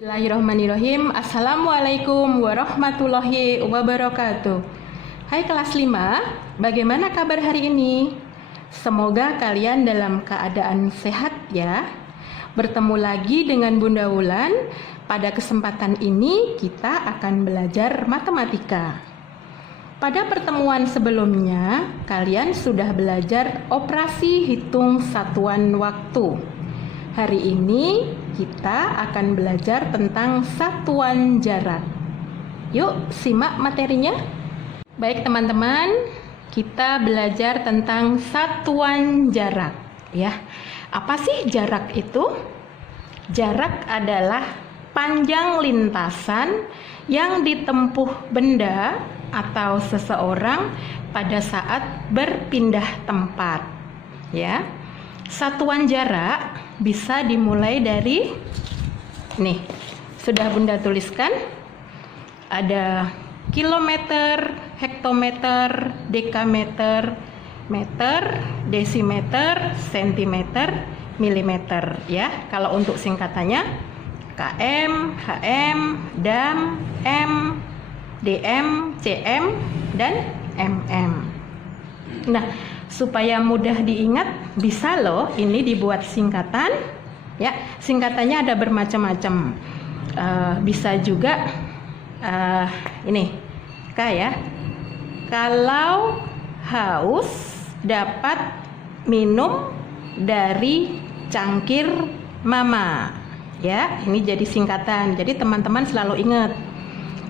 Bismillahirrahmanirrahim. Assalamualaikum warahmatullahi wabarakatuh. Hai kelas 5, bagaimana kabar hari ini? Semoga kalian dalam keadaan sehat ya. Bertemu lagi dengan Bunda Wulan. Pada kesempatan ini kita akan belajar matematika. Pada pertemuan sebelumnya, kalian sudah belajar operasi hitung satuan waktu. Hari ini kita akan belajar tentang satuan jarak. Yuk simak materinya. Baik teman-teman, kita belajar tentang satuan jarak ya. Apa sih jarak itu? Jarak adalah panjang lintasan yang ditempuh benda atau seseorang pada saat berpindah tempat ya. Satuan jarak bisa dimulai dari nih, sudah Bunda tuliskan, ada kilometer, hektometer, dekameter, meter, desimeter, sentimeter, milimeter ya. Kalau untuk singkatannya km, hm, dam, m, dm, cm, dan mm. Nah, supaya mudah diingat, bisa loh ini dibuat singkatan ya. Singkatannya ada bermacam-macam. Bisa juga ini K ya. Kalau haus dapat minum dari cangkir mama ya. Ini jadi singkatan. Jadi teman-teman selalu ingat.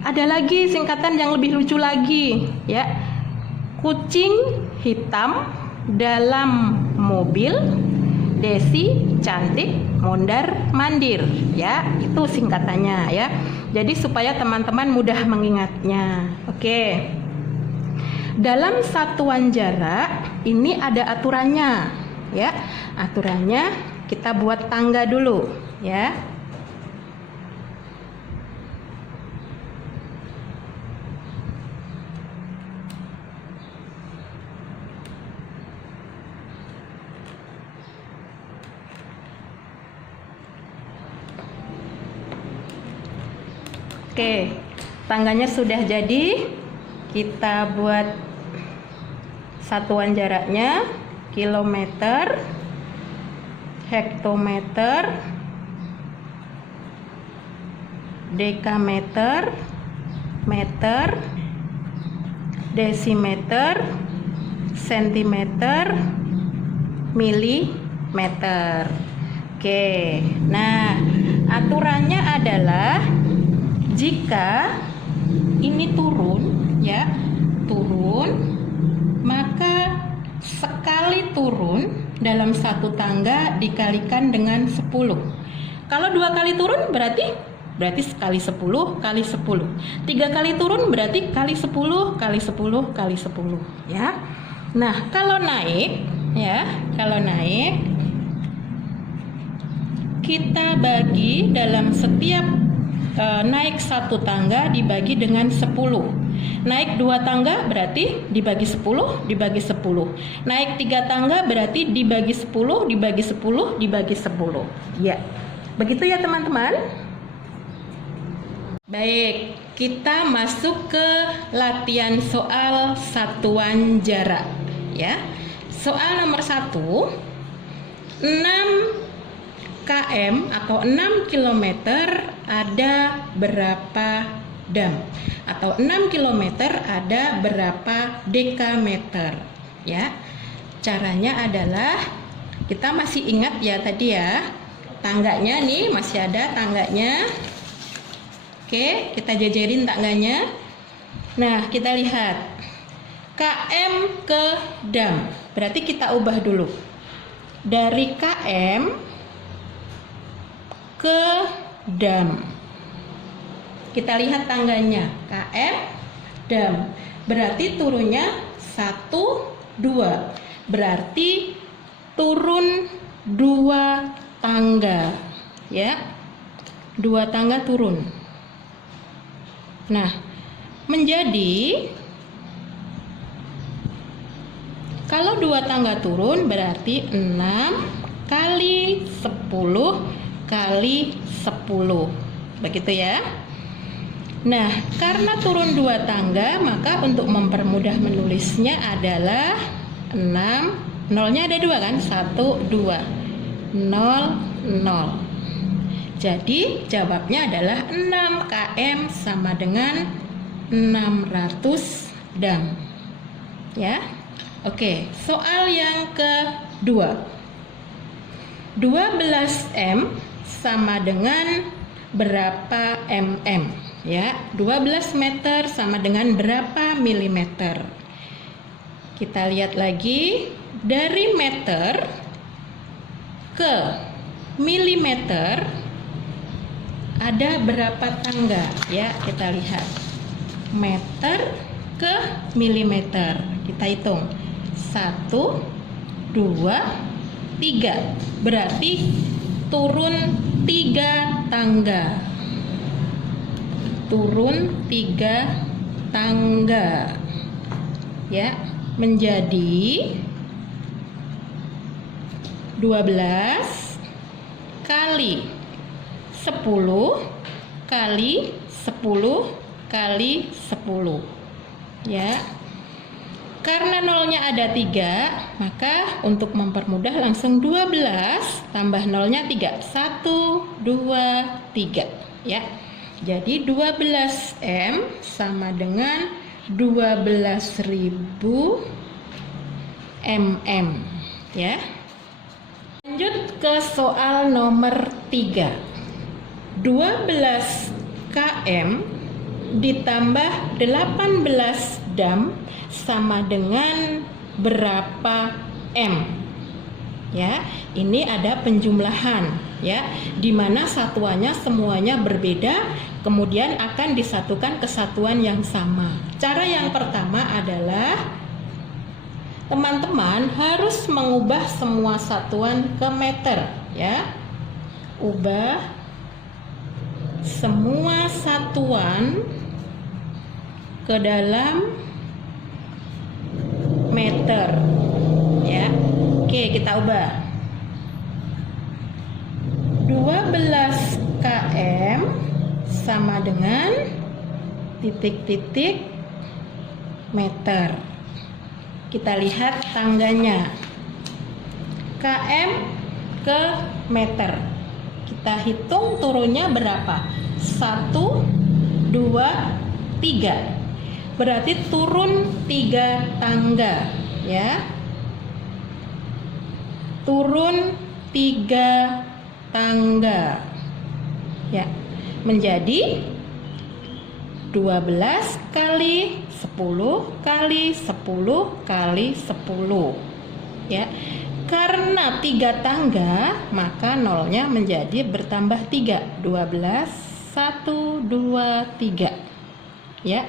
Ada lagi singkatan yang lebih lucu lagi ya. Kucing hitam dalam mobil, Desi cantik mondar mandir ya. Itu singkatannya ya. Jadi supaya teman-teman mudah mengingatnya. Oke. Dalam satuan jarak ini ada aturannya ya. Aturannya kita buat tangga dulu ya. Oke, tangganya sudah jadi. Kita buat satuan jaraknya kilometer, hektometer, dekameter, meter, desimeter, sentimeter, milimeter. Oke, nah aturannya adalah jika ini turun ya, turun, maka sekali turun dalam satu tangga dikalikan dengan 10. Kalau 2 kali turun berarti sekali 10 kali 10. 3 kali turun berarti kali 10 kali 10 kali 10 ya. Nah, kalau naik ya, kalau naik kita bagi dalam setiap naik satu tangga dibagi dengan 10. Naik 2 tangga berarti dibagi 10 dibagi 10. Naik 3 tangga berarti dibagi 10 dibagi 10 dibagi 10. Ya. Begitu ya teman-teman. Baik, kita masuk ke latihan soal satuan jarak ya. Soal nomor 1, 6 km atau 6 km ada berapa dam? Atau 6 km ada berapa dekameter? Ya. Caranya adalah kita masih ingat ya tadi ya. Tangganya nih masih ada tangganya. Oke, kita jajarin tangganya. Nah, kita lihat km ke dam. Berarti kita ubah dulu. Dari km ke dam. Kita lihat tangganya km dam. Berarti turunnya 1 2. Berarti turun 2 tangga ya. 2 tangga turun. Nah, menjadi kalau 2 tangga turun berarti 6 kali 10 kali 10 begitu ya. Nah, karena turun 2 tangga, maka untuk mempermudah menulisnya adalah 6, nolnya ada 2 kan? 1, 2, 0, 0. Jadi jawabnya adalah 6 km sama dengan 600 dam. Ya. Oke, soal yang kedua. 12 M sama dengan berapa mm? Ya, 12 meter sama dengan berapa milimeter? Kita lihat lagi, dari meter ke milimeter ada berapa tangga? Ya, kita lihat. Meter ke milimeter. Kita hitung. 1, 2, 3. Berarti turun 3 tangga. Turun 3 tangga. Ya, menjadi 12 kali 10 kali 10 kali 10. Ya. Karena nolnya ada 3, maka untuk mempermudah langsung 12 tambah nolnya 3. 1, 2, 3. Ya. Jadi 12 M sama dengan 12.000 mm. Ya. Lanjut ke soal nomor 3. 12 km ditambah 18 dam sama dengan berapa M? Ya, ini ada penjumlahan ya, di mana satuannya semuanya berbeda, kemudian akan disatukan ke satuan yang sama. Cara yang pertama adalah teman-teman harus mengubah semua satuan ke meter ya. Ubah semua satuan ke dalam meter ya. Oke, kita ubah. 12 km sama dengan titik-titik meter. Kita lihat tangganya. km ke meter. Kita hitung turunnya berapa? 1, 2, 3. Berarti turun 3 tangga ya. Turun 3 tangga. Ya. Menjadi 12 kali 10 kali 10 kali 10. Ya. Karena 3 tangga, maka nolnya menjadi bertambah 3. 12, 1, 2, 3. Ya.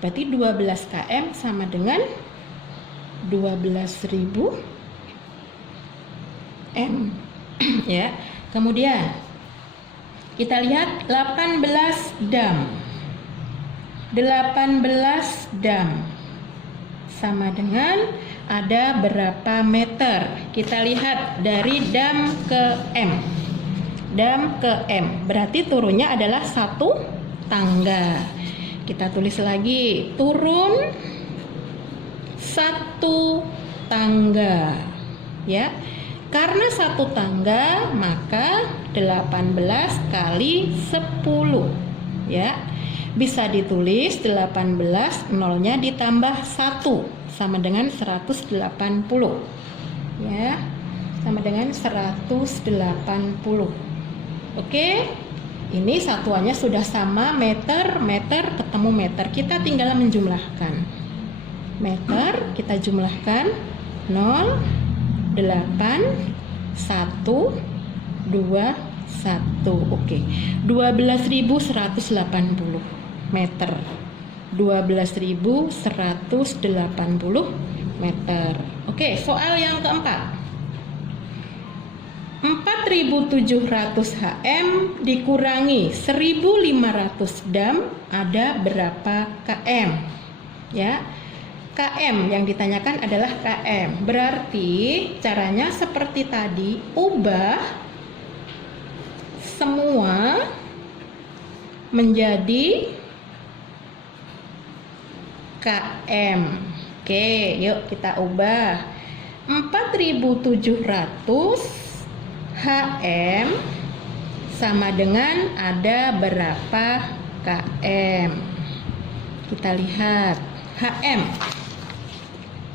Berarti 12 km sama dengan 12.000 M. Ya. Kemudian kita lihat 18 dam. 18 dam sama dengan ada berapa meter? Kita lihat dari dam ke M. Dam ke M. Berarti turunnya adalah 1 tangga. Kita tulis lagi, turun 1 tangga. Ya. Karena 1 tangga, maka 18 kali 10. Ya. Bisa ditulis 18, nolnya ditambah 1 sama dengan 180. Ya. Sama dengan 180. Oke. Ini satuannya sudah sama, meter, meter ketemu meter. Kita tinggal menjumlahkan. Meter kita jumlahkan 0, 8, 1, 2, 1. Oke. 12.180 meter. 12.180 meter. Oke, soal yang keempat. 4.700 HM dikurangi 1.500 dam ada berapa km? Ya. KM yang ditanyakan adalah KM. Berarti caranya seperti tadi, ubah semua menjadi km. Oke, yuk kita ubah. 4.700 HM sama dengan ada berapa km? Kita lihat HM.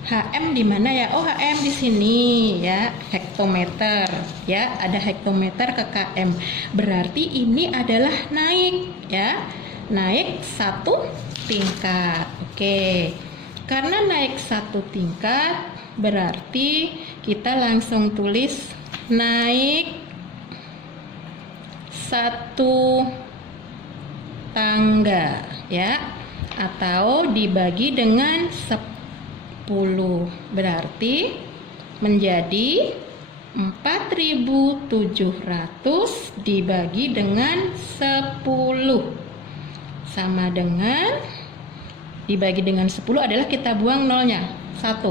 HM di mana ya? Oh, HM di sini ya, hektometer ya, ada hektometer ke km. Berarti ini adalah naik ya. Naik satu tingkat. Oke. Karena naik satu tingkat, berarti kita langsung tulis naik satu tangga ya, atau dibagi dengan 10, berarti menjadi 4.700 dibagi dengan 10 sama dengan, dibagi dengan 10 adalah kita buang nolnya 1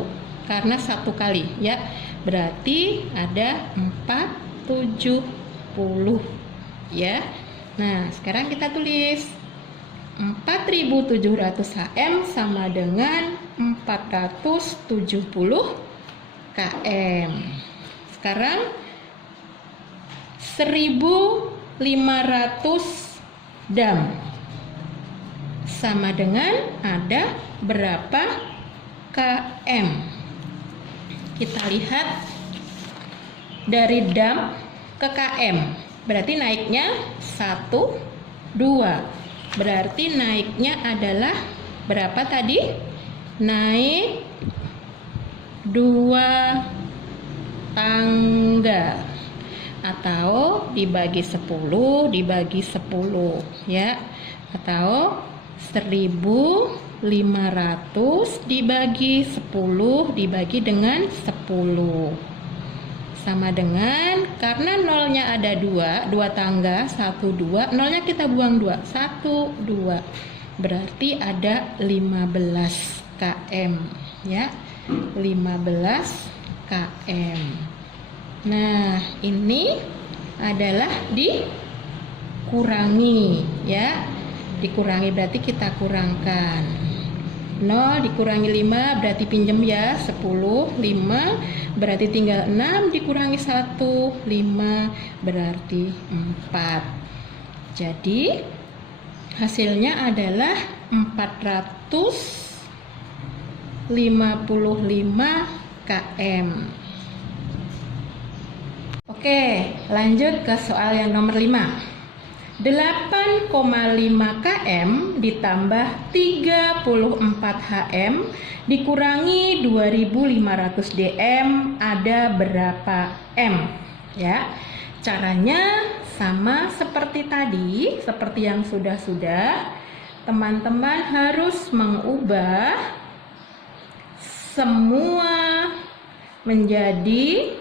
karena 1 kali ya, berarti ada 470 ya. Nah, sekarang kita tulis 4.700 HM sama dengan 470 km. Sekarang 1.500 dam sama dengan ada berapa km? Kita lihat dari dam ke km, berarti naiknya 1, 2, berarti naiknya adalah berapa tadi? Naik 2 tangga, atau dibagi 10 dibagi 10 ya, atau 1.500 dibagi 10 dibagi dengan 10 sama dengan, karena nolnya ada 2 tangga, 1, 2, nolnya kita buang 2, 1, 2, berarti ada 15 km ya, 15 km. Nah, ini adalah dikurangi ya, dikurangi berarti kita kurangkan 0 dikurangi 5 berarti pinjem ya 10, 5 berarti tinggal 6 dikurangi 1, 5 berarti 4. Jadi hasilnya adalah 455 km. Oke, lanjut ke soal yang nomor 5. 8,5 km ditambah 34 HM dikurangi 2500 dm ada berapa m? Ya, caranya sama seperti tadi, seperti yang sudah-sudah. Teman-teman harus mengubah semua menjadi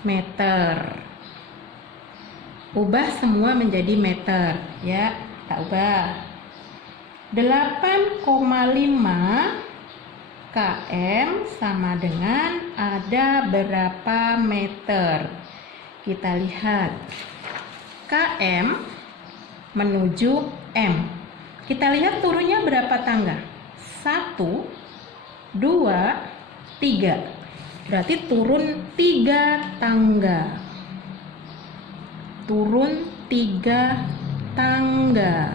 meter. Ubah semua menjadi meter ya, kita ubah. 8,5 km sama dengan ada berapa meter? Kita lihat km menuju m. Kita lihat turunnya berapa tangga? 1, 2, 3. Berarti turun 3 tangga. Turun 3 tangga.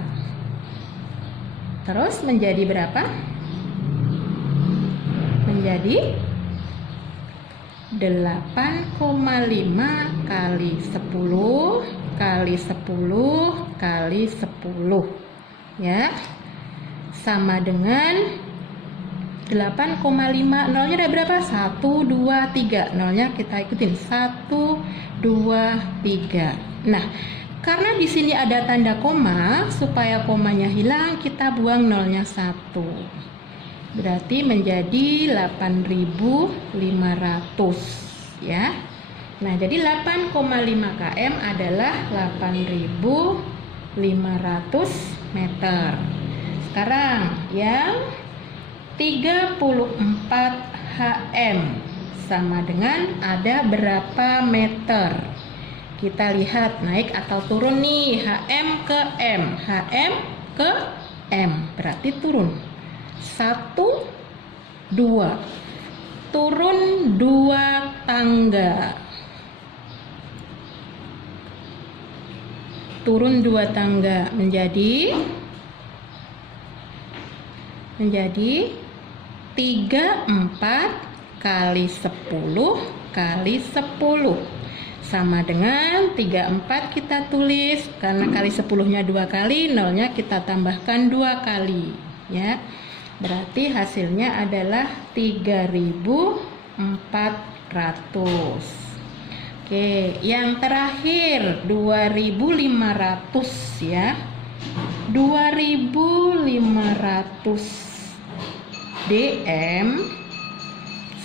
Terus menjadi berapa? Menjadi 8,5 kali 10 kali 10 kali 10 ya, sama dengan 8,5. Nolnya ada berapa? 1, 2, 3. Nolnya kita ikutin 1, 2, 3. Nah, karena di sini ada tanda koma, supaya komanya hilang kita buang nolnya 1. Berarti menjadi 8.500 ya. Nah, jadi 8,5 km adalah 8.500 meter. Sekarang yang 34 HM sama dengan ada berapa meter? Kita lihat naik atau turun nih, HM ke ke M. HM ke M. Berarti turun. 1, 2. Turun 2 tangga. Turun 2 tangga menjadi 34 kali 10 kali 10 sama dengan 34 kita tulis karena kali 10-nya 2 kali, nolnya kita tambahkan 2 kali ya. Berarti hasilnya adalah 3400. Oke, yang terakhir 2500 ya. 2500 DM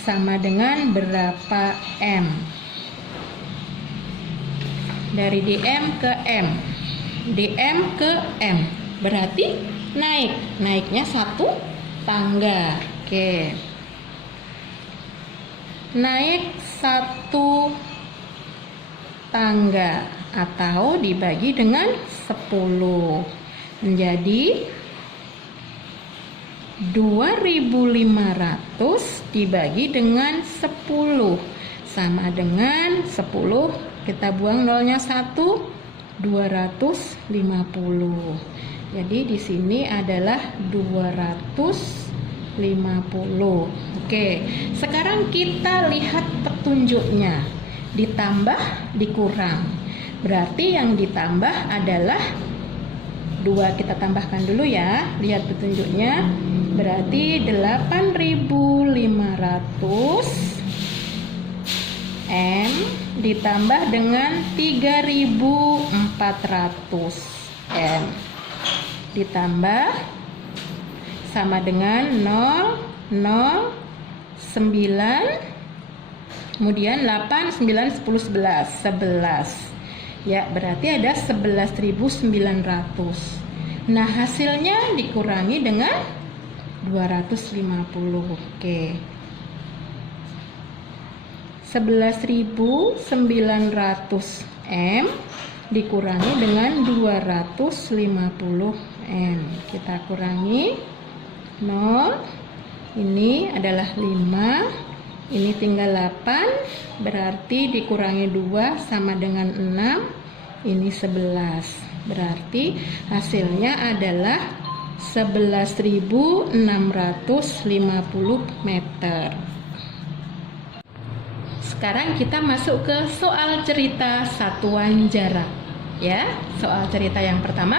sama dengan berapa M? Dari DM ke M. DM ke M. Berarti naiknya 1 tangga. Oke. Naik 1 tangga atau dibagi dengan 10 menjadi 2500 dibagi dengan 10 sama dengan 10, kita buang nolnya 1, 250. Jadi di sini adalah 250. Oke, sekarang kita lihat petunjuknya. Ditambah, dikurang. Berarti yang ditambah adalah 2, kita tambahkan dulu ya. Lihat petunjuknya. Berarti 8500 M ditambah dengan 3400 M ditambah sama dengan 0, 0, 9, kemudian 8, 9, 10, 11 ya, berarti ada 11.900. Nah, hasilnya dikurangi dengan 250. Oke, 11.900 M dikurangi dengan 250 M. Kita kurangi 0, ini adalah 5, ini tinggal 8, berarti dikurangi 2 sama dengan 6, ini 11. Berarti hasilnya adalah 11.650 meter. Sekarang kita masuk ke soal cerita satuan jarak. Ya, soal cerita yang pertama.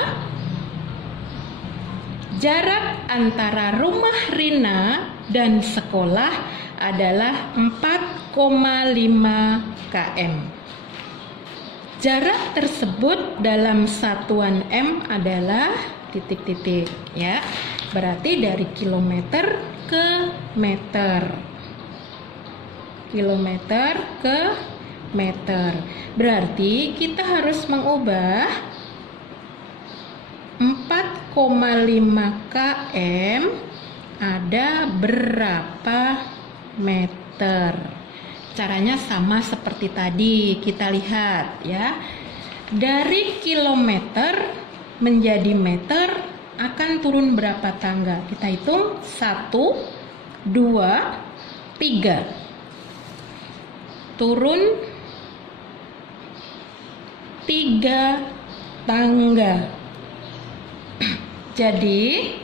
Jarak antara rumah Rina dan sekolah adalah 4,5 km. Jarak tersebut dalam satuan M adalah titik-titik ya. Berarti dari kilometer ke meter. Kilometer ke meter. Berarti kita harus mengubah 4,5 km ada berapa meter. Caranya sama seperti tadi, kita lihat ya. Dari kilometer menjadi meter akan turun berapa tangga? Kita hitung 1, 2, 3. Turun 3 tangga. Jadi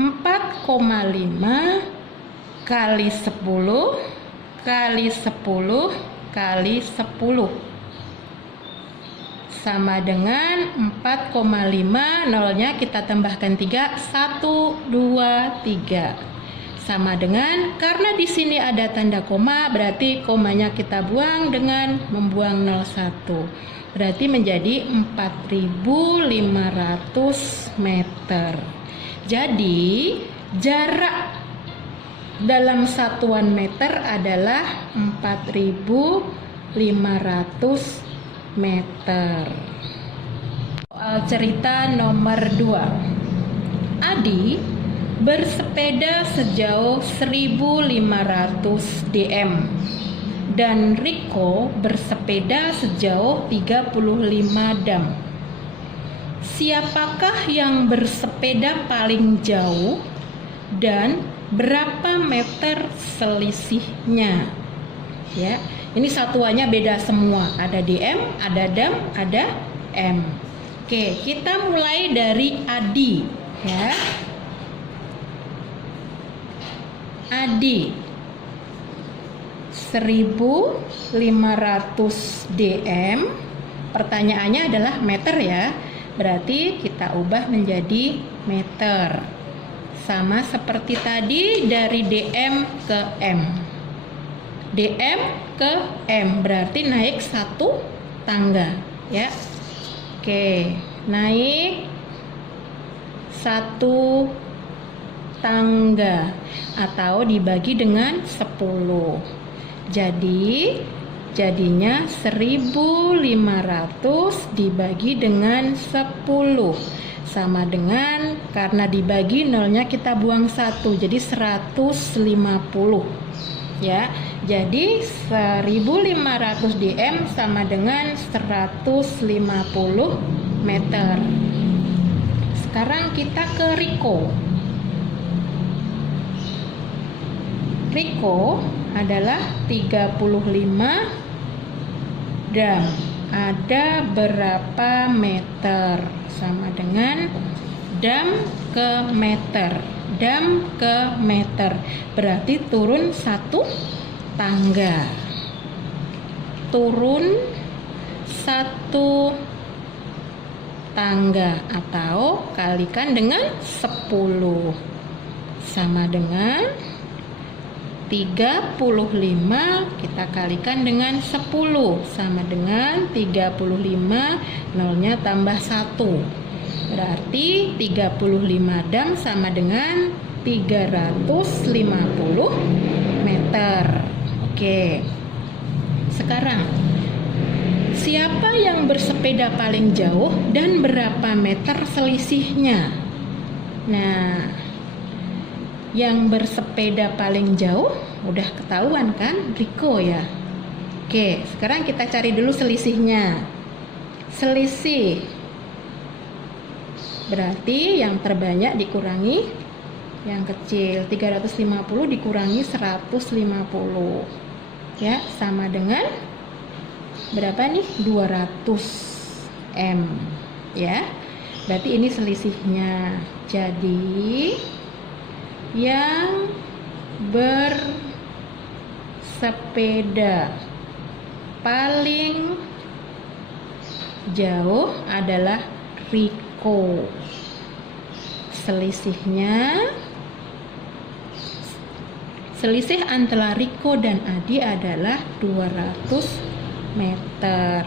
4,5 kali 10 kali 10 kali 10 sama dengan 4,5, nolnya kita tambahkan 3, 1, 2, 3. Sama dengan, karena di sini ada tanda koma, berarti komanya kita buang dengan membuang 01. Berarti menjadi 4.500 meter. Jadi jarak dalam satuan meter adalah 4.500 meter. Soal cerita nomor 2. Adi bersepeda sejauh 1.500 dm dan Riko bersepeda sejauh 35 dam. Siapakah yang bersepeda paling jauh dan berapa meter selisihnya? Ya, ini satuannya beda semua. Ada dm, ada dam, ada m. Oke, kita mulai dari Adi, ya. Adi 1500 dm. Pertanyaannya adalah meter ya. Berarti kita ubah menjadi meter. Sama seperti tadi dari dm ke m. dm ke m berarti naik satu tangga, ya. Oke, naik satu tangga atau dibagi dengan 10. Jadinya 1500 dibagi dengan 10 sama dengan, karena dibagi nolnya kita buang 1, jadi 150 ya. Jadi 1500 dm sama dengan 150 meter. Sekarang kita ke Riko. Riko adalah 35 dam. Ada berapa meter? Sama dengan dam ke meter. Dam ke meter. Berarti turun satu tangga. Turun satu tangga atau kalikan dengan 10 sama dengan 35, kita kalikan dengan 10 sama dengan 35, nolnya tambah 1. Berarti 35 dam sama dengan 350 meter. Oke. Sekarang siapa yang bersepeda paling jauh dan berapa meter selisihnya? Nah, yang bersepeda paling jauh udah ketahuan kan, Riko ya. Oke, sekarang kita cari dulu selisihnya. Selisih berarti yang terbanyak dikurangi yang kecil. 350 dikurangi 150 ya, sama dengan berapa nih? 200 m ya. Berarti ini selisihnya. Jadi yang bersepeda paling jauh adalah Riko. Selisih antara Riko dan Adi adalah 200 meter.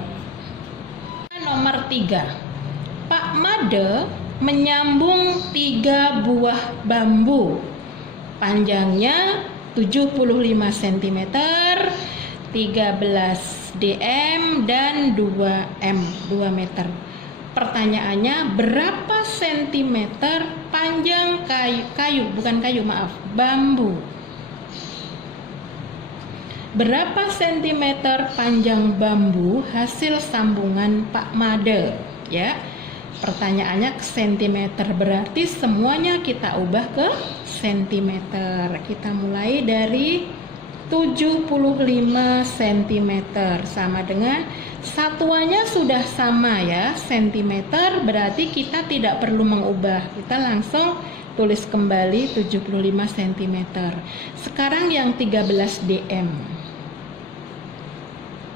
Nomor 3. Pak Made menyambung 3 buah bambu. Panjangnya 75 cm, 13 dm dan 2 meter. Pertanyaannya, berapa sentimeter panjang bambu? Berapa sentimeter panjang bambu hasil sambungan Pak Made? Ya. Pertanyaannya ke sentimeter, berarti semuanya kita ubah ke sentimeter. Kita mulai dari 75 cm sama dengan satuannya sudah sama ya, sentimeter, berarti kita tidak perlu mengubah. Kita langsung tulis kembali 75 cm. Sekarang yang 13 dm.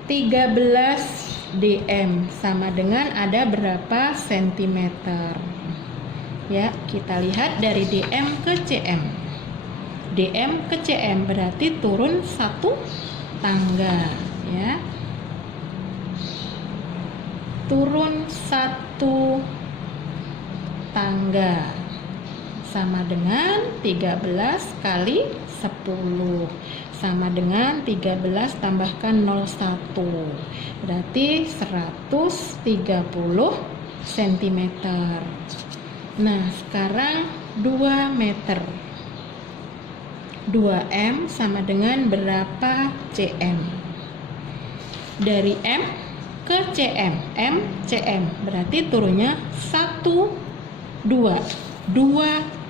13 dm sama dengan ada berapa sentimeter? Ya, kita lihat dari dm ke cm. dm ke cm berarti turun satu tangga ya. Turun satu tangga sama dengan 13 kali 10 sama dengan 13 tambahkan 01, berarti 130 cm. Nah, sekarang 2 meter. 2M sama dengan berapa cm? Dari M ke cm, m cm, berarti turunnya 1 2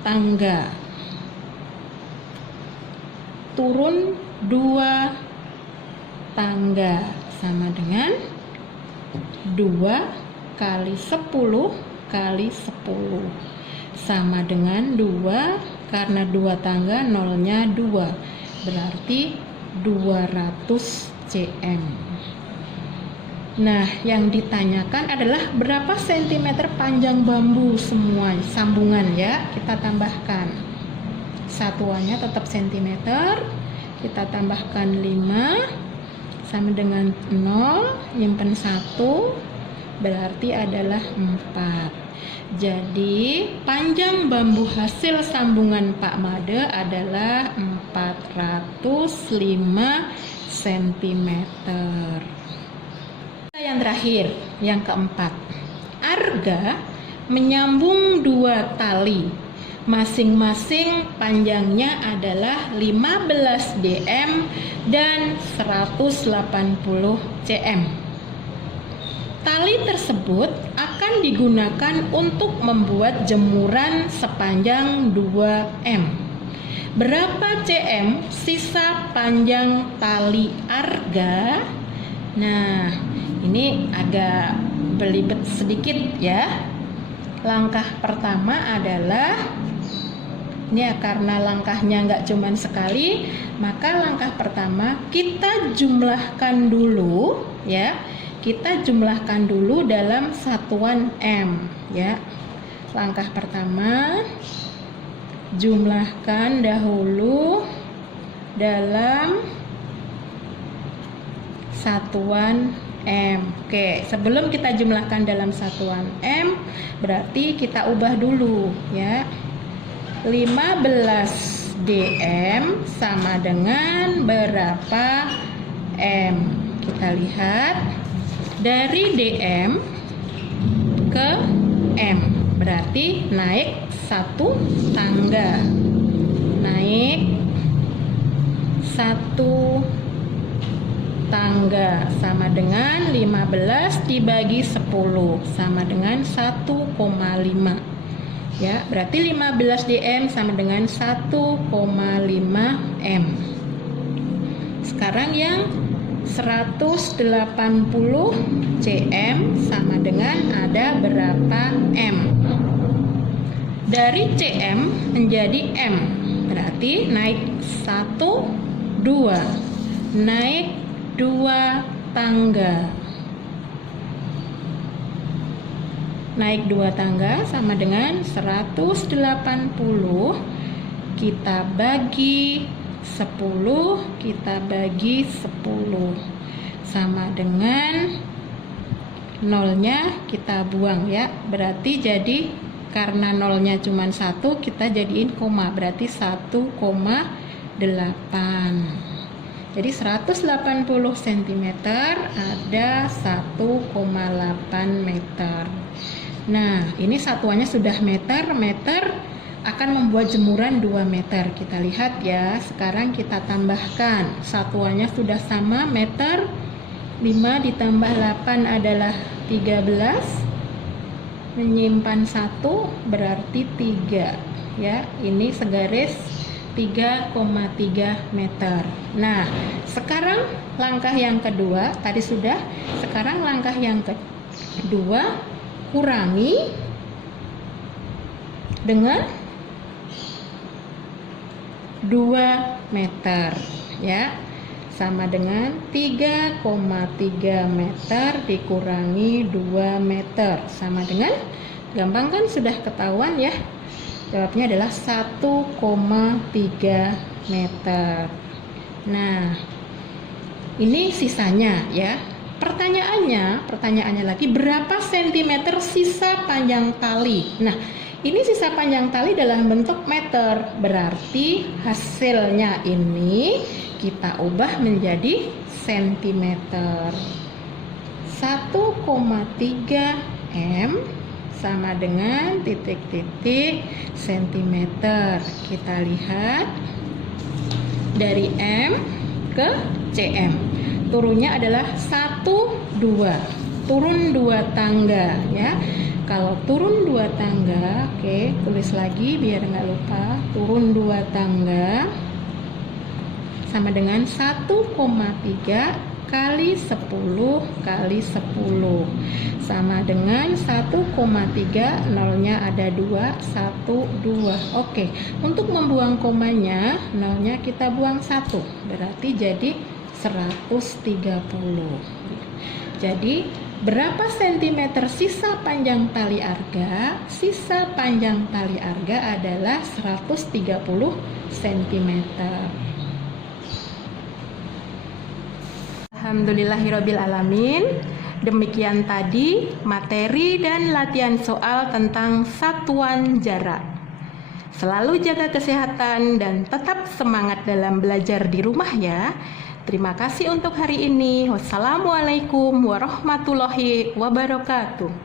tangga, turun 2 tangga sama dengan 2 kali 10 kali 10 sama dengan 2, karena 2 tangga nolnya 2, berarti 200 cm. Nah, yang ditanyakan adalah berapa sentimeter panjang bambu semua sambungan ya. Kita tambahkan. Satuannya tetap sentimeter. Kita tambahkan 5 sama dengan 0, nyimpen 1, berarti adalah 4. Jadi, panjang bambu hasil sambungan Pak Made adalah 405 cm. Yang terakhir, yang keempat, Arga menyambung 2 tali, masing-masing panjangnya adalah 15 dm dan 180 cm. Tali tersebut akan digunakan untuk membuat jemuran sepanjang 2 m. Berapa cm sisa panjang tali Arga? Nah, ini agak belibet sedikit ya. Langkah pertama adalah, ini ya, karena langkahnya nggak cuman sekali, maka langkah pertama kita jumlahkan dulu ya. Kita jumlahkan dulu dalam satuan m ya. Langkah pertama, jumlahkan dahulu dalam satuan M. Oke, sebelum kita jumlahkan dalam satuan M, berarti kita ubah dulu ya. 15 dm sama dengan berapa M? Kita lihat dari dm ke M, berarti naik 1 tangga. Naik 1 tangga sama dengan 15 dibagi 10 sama dengan 1,5 ya, berarti 15 dm sama dengan 1,5 m. Sekarang yang 180 cm sama dengan ada berapa m? Dari cm menjadi m, berarti naik 1 2, naik 2 tangga. Naik 2 tangga sama dengan 180, kita bagi 10, kita bagi 10 sama dengan nolnya kita buang ya. Berarti jadi karena nolnya cuma 1, kita jadiin koma, berarti 1,8. Jadi 180 cm ada 1,8 meter. Nah, ini satuannya sudah meter. Meter akan membuat jemuran 2 meter. Kita lihat ya. Sekarang kita tambahkan. Satuannya sudah sama meter. 5 ditambah 8 adalah 13. Menyimpan 1 berarti 3. Ya, ini segaris 3,3 meter. Nah, sekarang langkah yang kedua tadi sudah. Sekarang langkah yang kedua, kurangi dengan 2 meter ya, sama dengan 3,3 meter dikurangi 2 meter sama dengan, gampang kan, sudah ketahuan ya. Jawabnya adalah 1,3 meter. Nah, ini sisanya ya. Pertanyaannya lagi, berapa sentimeter sisa panjang tali? Nah, ini sisa panjang tali dalam bentuk meter. Berarti hasilnya ini kita ubah menjadi sentimeter. 1,3 M sama dengan titik-titik sentimeter. Kita lihat dari M ke cm. Turunnya adalah 1, 2. turun 2 tangga ya. Kalau turun 2 tangga, oke, tulis lagi biar nggak lupa. Turun 2 tangga sama dengan 1,3 kali 10 kali 10 sama dengan 1,3, nolnya ada 2, 1, 2. Oke, untuk membuang komanya, nolnya kita buang 1, berarti jadi 130. Jadi berapa sentimeter sisa panjang tali arga? Sisa panjang tali arga adalah 130 cm. Alhamdulillahirabbil alamin. Demikian tadi materi dan latihan soal tentang satuan jarak. Selalu jaga kesehatan dan tetap semangat dalam belajar di rumah ya. Terima kasih untuk hari ini. Wassalamualaikum warahmatullahi wabarakatuh.